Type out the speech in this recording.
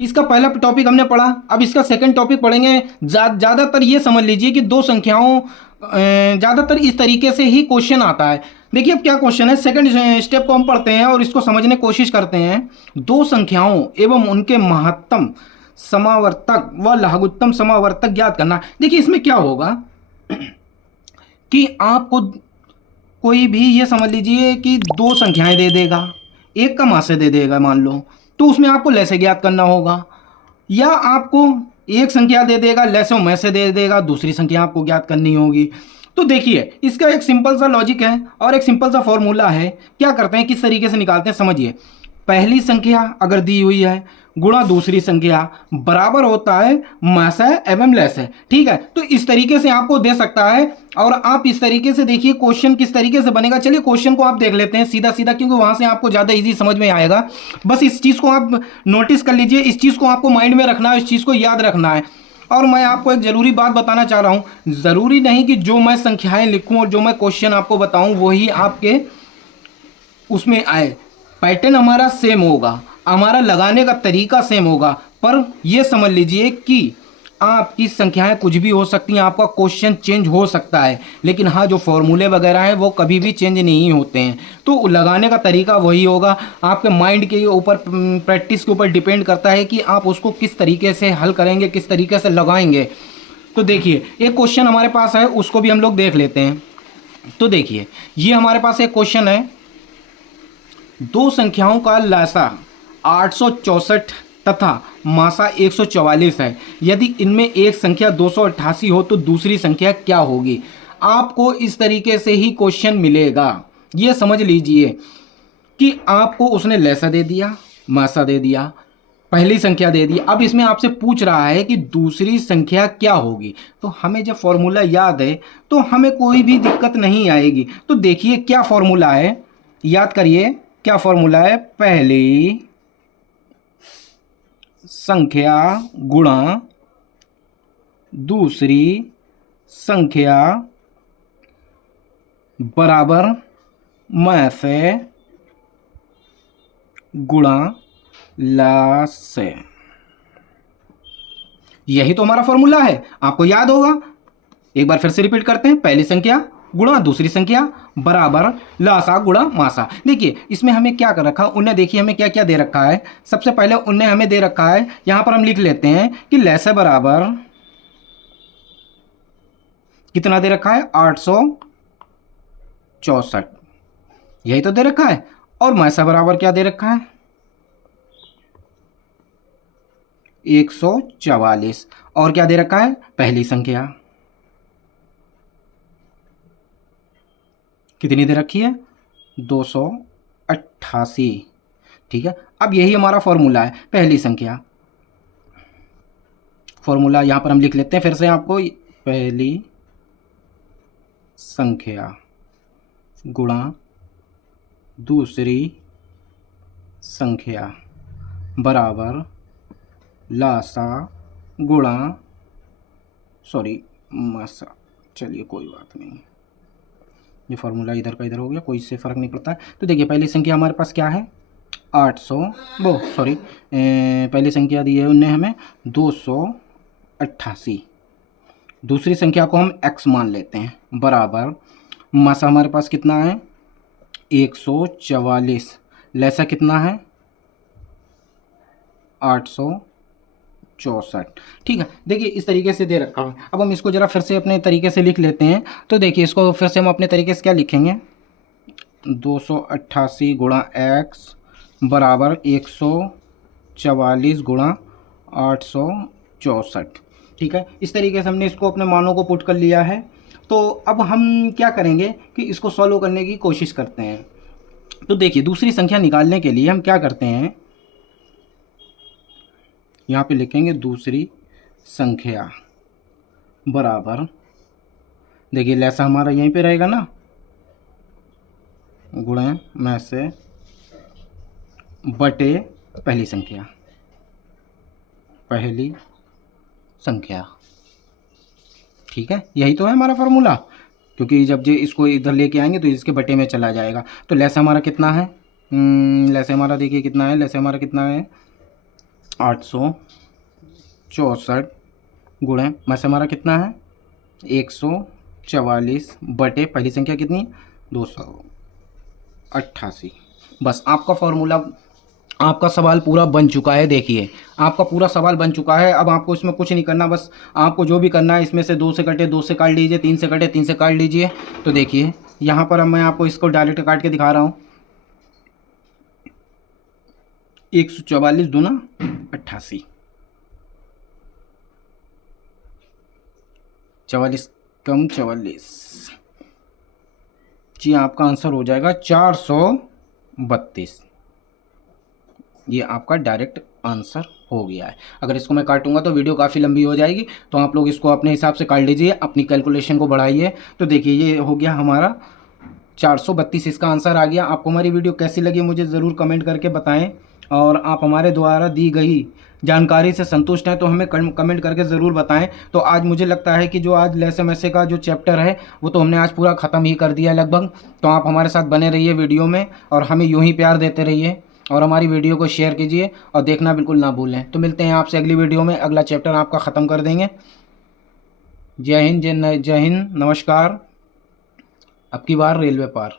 इसका पहला टॉपिक हमने पढ़ा, अब इसका सेकंड टॉपिक पढ़ेंगे। ज़्यादातर ये समझ लीजिए कि दो संख्याओं, ज़्यादातर इस तरीके से ही क्वेश्चन आता है। देखिए अब क्या क्वेश्चन है, सेकंड स्टेप को हम पढ़ते हैं और इसको समझने की कोशिश करते हैं। दो संख्याओं एवं उनके महत्तम समावर्तक व लघुत्तम समावर्तक ज्ञात करना। देखिए इसमें क्या होगा कि आपको कोई भी ये समझ लीजिए कि दो संख्याएं दे देगा, एक का मासे दे देगा मान लो, तो उसमें आपको लैसे ज्ञात करना होगा। या आपको एक संख्या दे देगा, लैसे में से दे देगा, दूसरी संख्या आपको ज्ञात करनी होगी। तो देखिए इसका एक सिंपल सा लॉजिक है और एक सिंपल सा फॉर्मूला है। क्या करते हैं, किस तरीके से निकालते हैं समझिए। पहली संख्या अगर दी हुई है गुणा दूसरी संख्या बराबर होता है मासा एवं लैसे। ठीक है, तो इस तरीके से आपको दे सकता है और आप इस तरीके से देखिए क्वेश्चन किस तरीके से बनेगा। चलिए क्वेश्चन को आप देख लेते हैं सीधा सीधा, क्योंकि वहां से आपको ज़्यादा इजी समझ में आएगा। बस इस चीज़ को आप नोटिस कर लीजिए, इस चीज़ को आपको माइंड में रखना है, इस चीज़ को याद रखना है। और मैं आपको एक ज़रूरी बात बताना चाह रहा हूँ, ज़रूरी नहीं कि जो मैं संख्याएं लिखूँ और जो मैं क्वेश्चन आपको बताऊँ वही आपके उसमें आए। पैटर्न हमारा सेम होगा, हमारा लगाने का तरीका सेम होगा, पर यह समझ लीजिए कि आपकी संख्याएं कुछ भी हो सकती हैं, आपका क्वेश्चन चेंज हो सकता है, लेकिन हाँ जो फॉर्मूले वगैरह हैं वो कभी भी चेंज नहीं होते हैं। तो लगाने का तरीका वही होगा, आपके माइंड के ऊपर, प्रैक्टिस के ऊपर डिपेंड करता है कि आप उसको किस तरीके से हल करेंगे, किस तरीके से लगाएंगे। तो देखिए एक क्वेश्चन हमारे पास है, उसको भी हम लोग देख लेते हैं। तो देखिए ये हमारे पास एक क्वेश्चन है, दो संख्याओं का लसा 864 तथा मासा 144 है। यदि इनमें एक संख्या 288 हो तो दूसरी संख्या क्या होगी। आपको इस तरीके से ही क्वेश्चन मिलेगा। ये समझ लीजिए कि आपको उसने लसा दे दिया, मासा दे दिया, पहली संख्या दे दी, अब इसमें आपसे पूछ रहा है कि दूसरी संख्या क्या होगी। तो हमें जब फॉर्मूला याद है तो हमें कोई भी दिक्कत नहीं आएगी। तो देखिए क्या फॉर्मूला है, याद करिए क्या फॉर्मूला है। पहली संख्या गुणा दूसरी संख्या बराबर में से गुणा ला से। यही तो हमारा फॉर्मूला है, आपको याद होगा। एक बार फिर से रिपीट करते हैं, पहली संख्या गुणा दूसरी संख्या बराबर लासा गुणा मासा। देखिए इसमें हमें क्या कर रखा, उन्हें देखिए हमें क्या क्या दे रखा है। सबसे पहले उन्हें हमें दे रखा है, यहां पर हम लिख लेते हैं कि लैसे बराबर कितना दे रखा है, 864, यही तो दे रखा है। और मासा बराबर क्या दे रखा है, 144। और क्या दे रखा है, पहली संख्या कितनी दे रखी है, 288। ठीक है, अब यही हमारा फॉर्मूला है, पहली संख्या। फॉर्मूला यहां पर हम लिख लेते हैं फिर से आपको, पहली संख्या गुणा दूसरी संख्या बराबर लासा गुणा मासा। चलिए कोई बात नहीं, ये फार्मूला इधर का इधर हो गया, कोई इससे फ़र्क नहीं पड़ता है। तो देखिए पहली संख्या हमारे पास क्या है, 800 पहली संख्या दी है उनने हमें 288। दूसरी संख्या को हम x मान लेते हैं बराबर मासा हमारे पास कितना है, 144, लैसा कितना है, 864। ठीक है, देखिए इस तरीके से दे रखा है। अब हम इसको ज़रा फिर से अपने तरीके से लिख लेते हैं। तो देखिए इसको फिर से हम अपने तरीके से क्या लिखेंगे, 288 गुणा एक्स बराबर 144 गुणा 864। ठीक है, इस तरीके से हमने इसको अपने मानों को पुट कर लिया है। तो अब हम क्या करेंगे कि इसको सॉल्व करने की कोशिश करते हैं। तो देखिए दूसरी संख्या निकालने के लिए हम क्या करते हैं, यहाँ पे लिखेंगे दूसरी संख्या बराबर, देखिए लैसा हमारा यहीं पे रहेगा ना, गुणे में से बटे पहली संख्या, पहली संख्या। ठीक है, यही तो है हमारा फार्मूला, क्योंकि जब जो इसको इधर लेके आएंगे तो इसके बटे में चला जाएगा। तो लैसा हमारा कितना है, लैसे हमारा देखिए कितना है, लैसे हमारा कितना है, 864 गुणे में से हमारा कितना है 144 बटे पहली संख्या कितनी 288। बस आपका फॉर्मूला, आपका सवाल पूरा बन चुका है। देखिए आपका पूरा सवाल बन चुका है। अब आपको इसमें कुछ नहीं करना, बस आपको जो भी करना है इसमें से 2 से कटे 2 से काट लीजिए, 3 से कटे 3 से काट लीजिए। तो देखिए यहाँ पर अब मैं आपको इसको डायरेक्ट काट के दिखा रहा हूँ। 144 दूना 88, 44 कम 44 जी, आपका आंसर हो जाएगा 432। ये आपका डायरेक्ट आंसर हो गया है। अगर इसको मैं काटूंगा तो वीडियो काफ़ी लंबी हो जाएगी, तो आप लोग इसको अपने हिसाब से काट लीजिए, अपनी कैलकुलेशन को बढ़ाइए। तो देखिए ये हो गया हमारा 432, इसका आंसर आ गया। आपको हमारी वीडियो कैसी लगी मुझे ज़रूर कमेंट करके बताएं, और आप हमारे द्वारा दी गई जानकारी से संतुष्ट हैं तो हमें कमेंट करके ज़रूर बताएं। तो आज मुझे लगता है कि जो आज लेसे-मेसे का जो चैप्टर है वो तो हमने आज पूरा ख़त्म ही कर दिया लगभग। तो आप हमारे साथ बने रहिए वीडियो में, और हमें यूं ही प्यार देते रहिए, और हमारी वीडियो को शेयर कीजिए और देखना बिल्कुल ना भूलें। तो मिलते हैं आपसे अगली वीडियो में, अगला चैप्टर आपका ख़त्म कर देंगे। जय हिंद, जय हिंद, नमस्कार। अब की बार रेलवे पार।